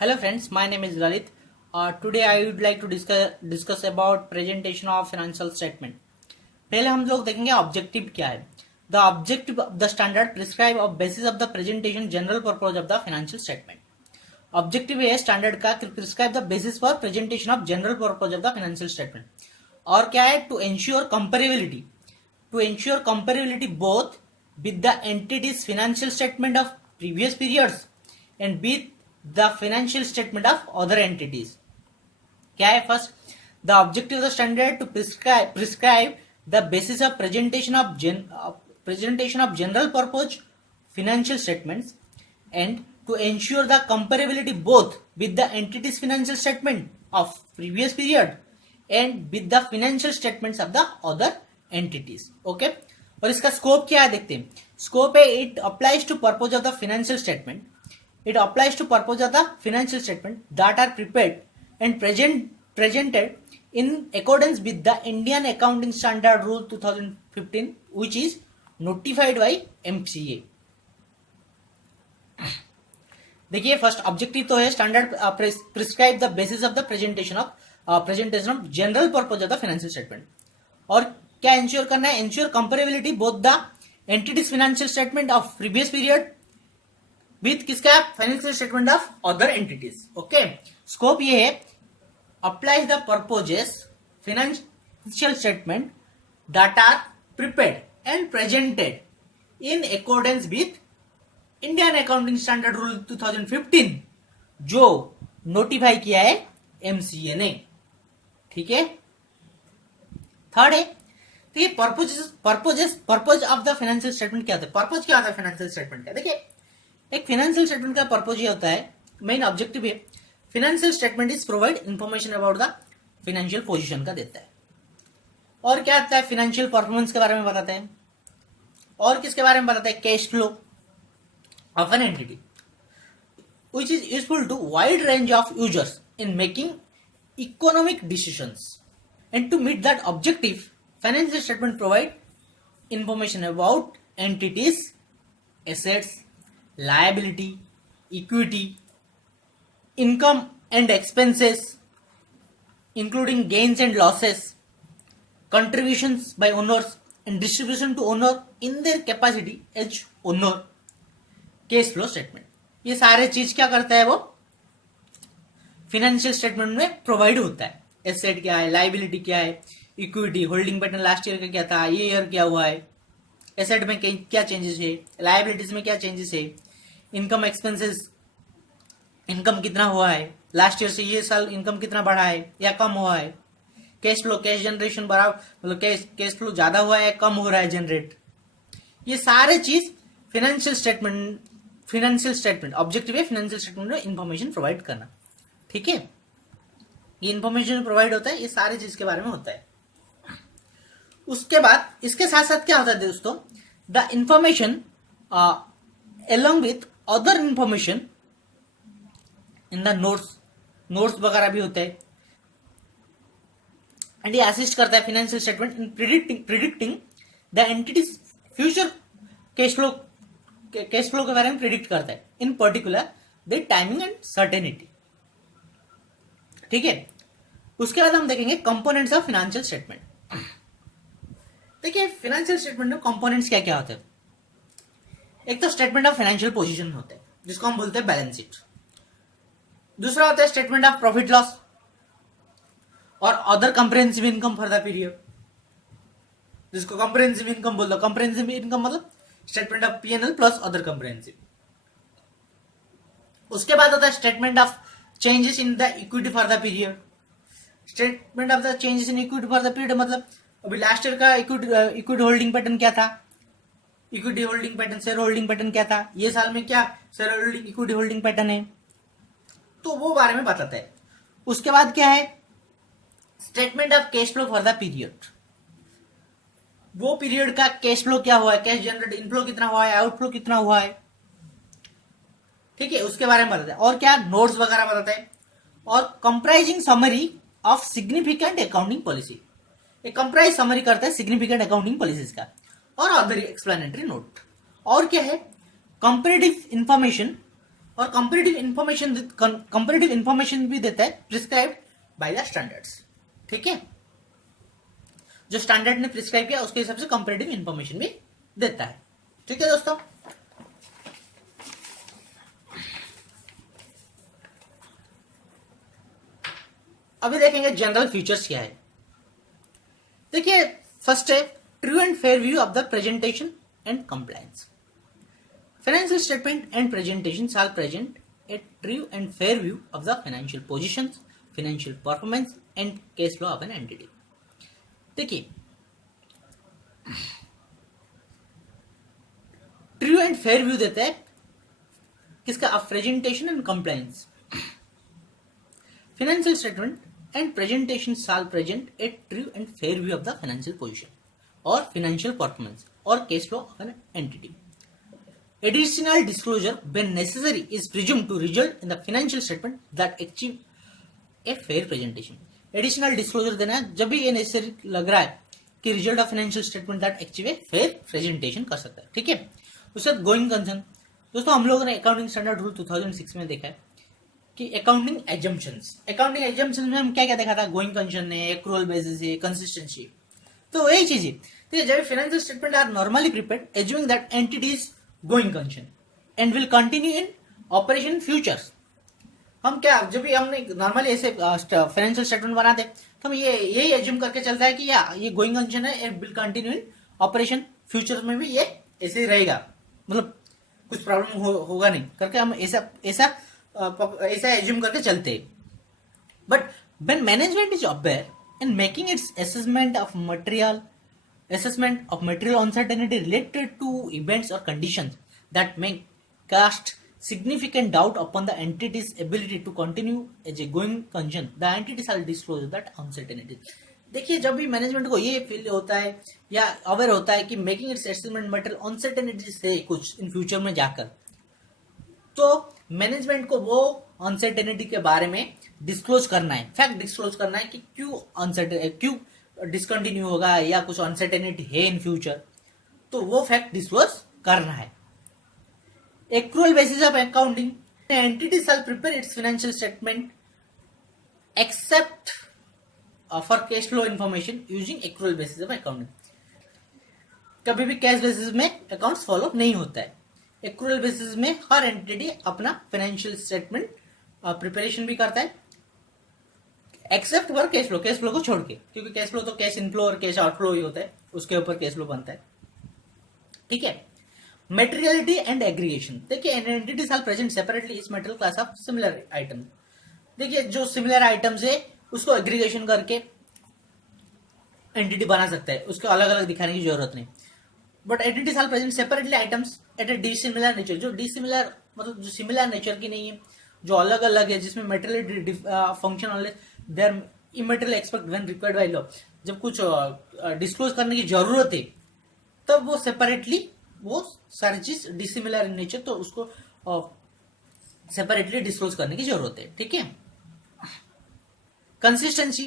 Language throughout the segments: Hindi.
Hello friends, my name is Lalit. Today I would like to discuss about presentation of financial statement. पहले हम लोग देखेंगे ऑब्जेक्टिव क्या है. The objective of the standard prescribe of basis of the presentation general purpose of the financial statement. Objective है स्टैंडर्ड का prescribe the basis for presentation of general purpose of the financial statement. और क्या है? To ensure comparability both with the entities financial statement of previous periods and with the financial statement of other entities. क्या है? First, the objective of the standard to prescribe the basis of presentation of general purpose financial statements and to ensure the comparability both with the entities financial statement of previous period and with the financial statements of the other entities. Okay, और इसका स्कोप क्या है देखते हैं. स्कोप है it applies to purpose of the financial statement. It applies to purpose of the financial statement that are prepared and presented in accordance with the Indian Accounting Standard Rule 2015, which is notified by MCA. देखिए, फर्स्ट ऑब्जेक्टिव तो है standard prescribe the basis of the presentation of general purpose of the financial statement. और क्या इंश्योर करना है? Ensure comparability both the entities financial statement of previous period with किसका? Financial statement of other entities. Okay, scope ये है applies the purposes financial statement that are prepared and presented in accordance with Indian accounting standard rule 2015 जो नोटिफाई किया है एमसीए ने. ठीक है. थर्ड है, तो ये purpose of the financial statement क्या होता है? पर्पज क्या होता है फाइनेंशियल स्टेटमेंट का? देखिए, एक फाइनेंशियल स्टेटमेंट का पर्पज ये होता है, मेन ऑब्जेक्टिव है financial statement is provide information about the financial position का देता है. और क्या आता है? फाइनेंशियल परफॉर्मेंस के बारे में बताता है. और किसके बारे में बताता है? Cash flow of an entity which is useful to wide range of users in making economic decisions. And to meet that objective financial statement provide information about entities assets, liability, equity, income and expenses, including gains and losses, contributions by owners and distribution to owner in their capacity as owner, cash flow statement. ये सारे चीज क्या करता है? वो फाइनेंशियल स्टेटमेंट में प्रोवाइड होता है. एसेट क्या है, लाइबिलिटी क्या है, equity, holding pattern last year का क्या था, ये ईयर क्या हुआ है, एसेट में क्या चेंजेस है, लाइबिलिटीज में क्या चेंजेस है, इनकम एक्सपेंसेस, इनकम कितना हुआ है लास्ट ईयर से ये साल, इनकम कितना बढ़ा है या कम हुआ है, कैश फ्लो, कैश जनरेशन बराबर, मतलब कैश फ्लो ज्यादा हुआ है या कम हो रहा है जनरेट. ये सारे चीज फाइनेंशियल स्टेटमेंट ऑब्जेक्टिव है फाइनेंशियल स्टेटमेंट में इंफॉर्मेशन प्रोवाइड करना. ठीक है, ये इंफॉर्मेशन प्रोवाइड होता है, ये सारे चीज के बारे में होता है. उसके बाद इसके साथ साथ क्या होता है दोस्तों? The information along with other information in the notes वगैरह भी होते हैं. एंड ये असिस्ट करता है financial statement in predicting the entities future cash flow के बारे में प्रिडिक्ट करता है, इन particular the timing and certainty. ठीक है. उसके बाद हम देखेंगे कंपोनेंट्स ऑफ फाइनेंशियल स्टेटमेंट. देखिए, फाइनेंशियल स्टेटमेंट में कंपोनेंट्स क्या क्या होते हैं. एक तो स्टेटमेंट ऑफ फाइनेंशियल पोजीशन होता है जिसको हम बोलते हैं बैलेंस शीट. दूसरा होता है स्टेटमेंट ऑफ प्रॉफिट लॉस और other comprehensive income for the period, जिसको कंप्रिहेंसिव इनकम बोलते हैं. कंप्रिहेंसिव इनकम मतलब statement of PNL plus other comprehensive. उसके बाद होता है statement of changes in the equity for the period. Statement of the changes in equity for the period मतलब अभी लास्ट ईयर का इक्विटी होल्डिंग पैटर्न क्या था, equity holding pattern, share holding pattern क्या था, ये साल में क्या share holding equity holding pattern है, तो वो बारे में बताता है. उसके बाद क्या है? Statement of cash flow for the period. वो पीरियड का कैश फ्लो क्या हुआ है, कैश जनरेट, इनफ्लो कितना हुआ है, आउटफ्लो कितना हुआ है. ठीक है, उसके बारे में बताता है. और क्या? नोट्स वगैरह बताता है. और comprising summary of significant accounting policy. एक कंप्राइज समरी करता है सिग्निफिकेंट अकाउंटिंग पॉलिसीज का. और अदर एक्सप्लेनेटरी नोट. और क्या है? कंपेरेटिव इंफॉर्मेशन और कंपेरेटिव इंफॉर्मेशन भी देता है प्रिस्क्राइब्ड बाय द स्टैंडर्ड्स। ठीक है, जो स्टैंडर्ड ने प्रिस्क्राइब किया उसके हिसाब से कंपेरेटिव इंफॉर्मेशन भी देता है। ठीक है दोस्तों, अभी देखेंगे जनरल फीचर्स क्या है। देखिए फर्स्ट है true and fair view of the presentation and compliance. Financial statement and presentation shall present A true and fair view of the financial positions, financial performance and cash flow of an entity. देखिए ट्रू एंड फेयर व्यू देता है किसका, of presentation and compliance. Financial statement and presentation shall present a true and fair view of the financial position or financial performance or cash flow of an entity. Additional disclosure when necessary is presumed to result in the financial statement that achieve a fair presentation. Additional disclosure देना है जब भी ये necessary लग रहा है कि result of financial statement that achieve a fair presentation कर सकता है। ठीक है, उसके बाद गोइंग कंसर्न। दोस्तों हम लोगों ने अकाउंटिंग स्टैंडर्ड रूल 2006 में देखा है कि अकाउंटिंग एजम्पशंस में हम क्या क्या देखा था, गोइंग कंसर्न है, एक्रूअल बेसिस है, कंसिस्टेंसी। तो वही चीज है। ठीक है, जब financial statement are normally prepared assuming that entity is going concern and will continue in operation futures. हम क्या जब भी हमने नॉर्मली ऐसे फाइनेंशियल स्टेटमेंट बनाते तो हम यही एज्यूम करके चलता है कि ये गोइंग कंसर्न है and will continue in operation future में भी ये ऐसे ही रहेगा, मतलब कुछ प्रॉब्लम होगा नहीं करके हम ऐसा एज्यूम करके चलते। But when management is aware in making it's assessment of material uncertainty related to events or conditions that may cast significant doubt upon the entity's ability to continue as a going concern, the entity shall disclose that uncertainty. देखिए जब भी मैनेजमेंट को ये फील होता है या अवेयर होता है कि making it's assessment material uncertainty से कुछ इन फ्यूचर में जाकर, तो मैनेजमेंट को वो अनसर्टेनिटी के बारे में डिस्क्लोज करना है, फैक्ट डिस्क्लोज करना है कि क्यों डिसकंटिन्यू होगा या कुछ अनसर्टेनिटी है इन फ्यूचर, तो वो फैक्ट डिस्क्लोज करना है। Accrual basis of accounting entity shall prepare its financial statement except for cash flow information using accrual basis of accounting. कभी भी कैश बेसिस में अकाउंट्स फॉलो नहीं होता है। एक्रूअल बेसिस में हर एंटिटी अपना फाइनेंशियल स्टेटमेंट प्रिपरेशन भी करता है एक्सेप्ट फॉर कैश फ्लो को छोड़ के, क्योंकि कैश फ्लो तो कैश इनफ्लो और कैश आउटफ्लो ही होता है, उसके ऊपर कैश फ्लो बनता है। ठीक है, मेटेरियलिटी एंड एग्रीगेशन। देखिए an entity shall present separately is material class of similar item. देखिए जो सिमिलर आइटम्स है उसको एग्रीगेशन करके एंटिटी बना सकता है, उसको अलग अलग दिखाने की जरूरत नहीं। But entity shall present separately items at a dissimilar nature, जो डिसिमिलर मतलब जो सिमिलर नेचर की नहीं है, जो अलग अलग है, जिसमें material function only there immaterial expect when required by law. जब कुछ डिस्क्लोज करने की जरूरत है तब वो सेपरेटली वो सारी चीज डिसिमिलर इन नेचर, तो उसको सेपरेटली डिस्क्लोज करने की जरूरत है। ठीक है, consistency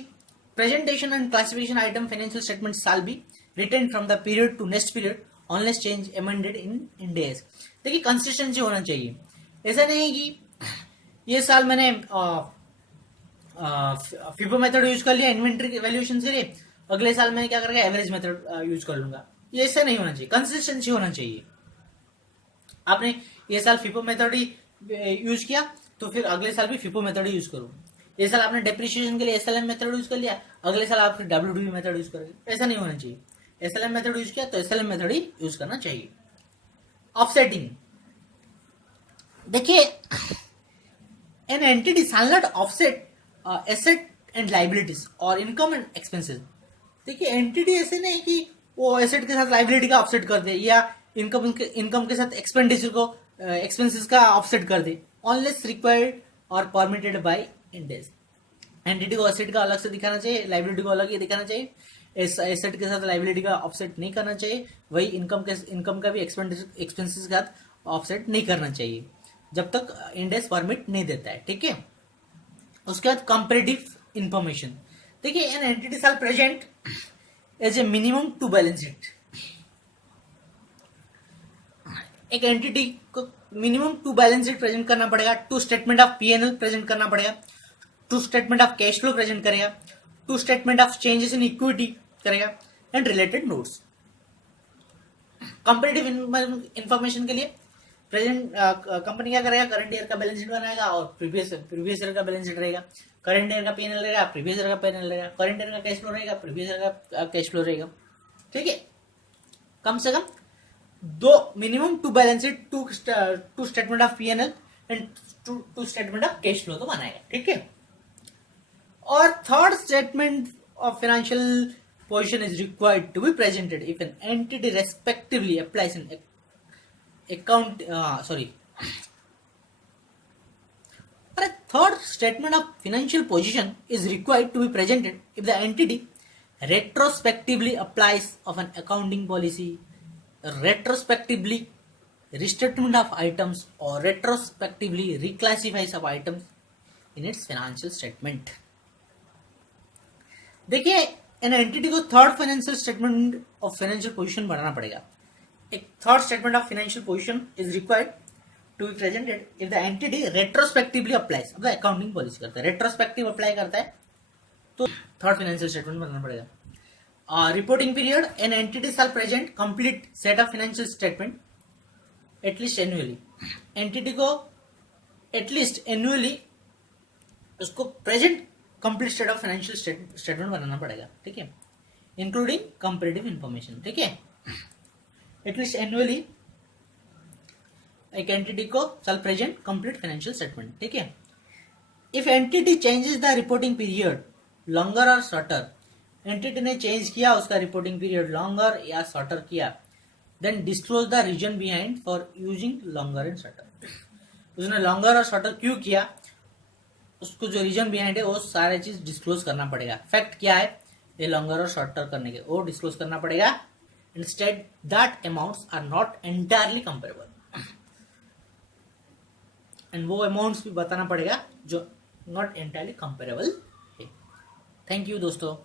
presentation and classification item financial statement shall be retain from the period to next period unless change amended in days. देखिए कंसिस्टेंसी होना चाहिए, ऐसा नहीं है कि ये साल मैंने फिबो मेथड यूज कर लिया इन्वेंटरी वैल्यूएशन से, अगले साल मैंने क्या करेगा एवरेज मेथड यूज कर लूंगा, ये ऐसा नहीं होना चाहिए। कंसिस्टेंसी होना चाहिए। आपने ये साल फिबो मेथड ही यूज किया तो फिर अगले साल भी फिबो मेथड ही यूज करो। ये साल आपने डेप्रिसिएशन के लिए एसएलएम मेथड यूज कर लिया, अगले साल आप फिर डब्ल्यूडीवी मेथड यूज करोगे, ऐसा नहीं होना चाहिए। एसएलएम मेथड यूज किया तो एसएलएम मेथड ही यूज करना चाहिए। ऑफसेटिंग, देखिए an entity shall not offset asset and liabilities और इनकम एंड एक्सपेंसेस। देखिए एंटिटी ऐसे नहीं कि वो एसेट के साथ लायबिलिटी का ऑफसेट कर दे या इनकम के साथ एक्सपेंडिचर को एक्सपेंसेस का ऑफसेट कर दे, ऑनलेस रिक्वायर्ड और परमिटेड बाय इंडेस। एंटिटी को एसेट का अलग से दिखाना चाहिए, लायबिलिटी को अलग ही दिखाना चाहिए। एसेट के साथ लायबिलिटी का ऑफसेट नहीं करना चाहिए, वही इनकम का भी एक्सपेंसेस के साथ ऑफसेट नहीं करना चाहिए जब तक इंडेस परमिट नहीं देता है। ठीक है, उसके बाद कंपैरेटिव इंफॉर्मेशन। देखिए an entity shall present as a minimum two balance sheet. एक एंटिटी को मिनिमम 2 बैलेंस शीट प्रेजेंट करना पड़ेगा, 2 स्टेटमेंट ऑफ P&L प्रेजेंट करना पड़ेगा, 2 statement of cash flow present करेगा, 2 statement of changes in equity करेगा and related notes. Comparative information के लिए प्रेजेंट कंपनी क्या करेगा, करंट ईयर का बैलेंस शीट बनाएगा और प्रीवियस ईयर का बैलेंस शीट रहेगा, करंट ईयर का P&L रहेगा, प्रीवियस ईयर का P&L रहेगा, करंट ईयर का कैश फ्लो रहेगा, प्रीवियस ईयर का कैश फ्लो रहेगा। ठीक है, कम से कम minimum 2 balance sheet, 2 statement of P&L and 2 statement of cash flow तो बनाएगा। ठीक है, और third statement of financial position is required to be presented if an entity respectively applies in third statement of financial position is required to be presented if the entity retrospectively applies of an accounting policy, retrospectively restatement of items or retrospectively reclassifies of items in its financial statement। देखिए, इन एंटिटी को third financial statement of financial position बनाना पड़ेगा। एक third statement of financial position is required to be presented if the entity retrospectively applies, अब अकाउंटिंग पॉलिसी करता है, रेट्रोस्पेक्टिव अप्लाई करता है तो थर्ड फाइनेंशियल स्टेटमेंट बनाना पड़ेगा। Reporting period, an entity shall present complete set of financial statement at least annually. Entity को एटलीस्ट एनुअली उसको present complete set of financial statement बनाना पड़ेगा। ठीक है, इंक्लूडिंग कंपेरेटिव इंफॉर्मेशन। ठीक है, एटलीस्ट एनुअली एक एंटिटी को shall present complete financial statement. ठीक है, if entity changes the reporting period longer और शॉर्टर, एंटिटी ने चेंज किया उसका रिपोर्टिंग पीरियड लॉन्गर या शॉर्टर किया, then disclose the reason behind for using longer and shorter. उसने लॉन्गर और शॉर्टर क्यों किया, उसको जो रीजन बिहाइंड है वो सारे चीज डिस्क्लोज करना पड़ेगा। फैक्ट क्या है ये लॉन्गर और शॉर्टर करने के, वो डिस्क्लोज करना पड़ेगा। Instead that amounts are not entirely comparable, and वो अमाउंट्स भी बताना पड़ेगा जो नॉट एंटायरली कंपेरेबल है। थैंक यू दोस्तों।